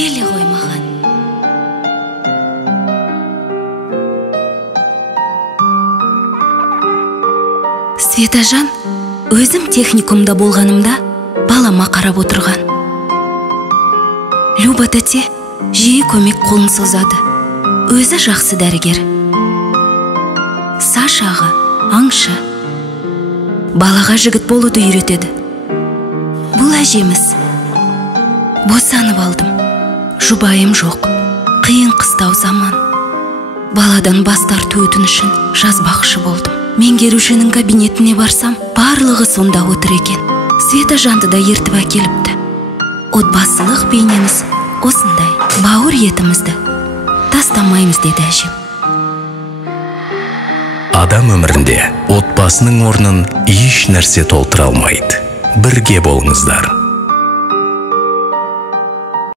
келе қоймаған. Светажан өзім техникумда болғанымда балама қарап отырған. Люба тәте жиі көмек қолын созады. Өзі жақсы дәрігер. Сашаға аңшы. Балаға жігіт болуды үйретеді. Бұл әжеміз. Босанып алдым. Жұбайым жоқ. Қиын қыстау заман. Баладан бас тарту өтінішін жазбақшы болдым. Меңгерушінің кабинетіне барсам, барлығы сонда отыр екен. Светажанды да ертіп әкеліпті. Отбасылық бейнеміз осындай. Бауыр етімізді тастамаймыз, деді әжем. Адам өмірінде отбасының орнын еш нәрсе толтыра алмайды. Бірге болыңыздар.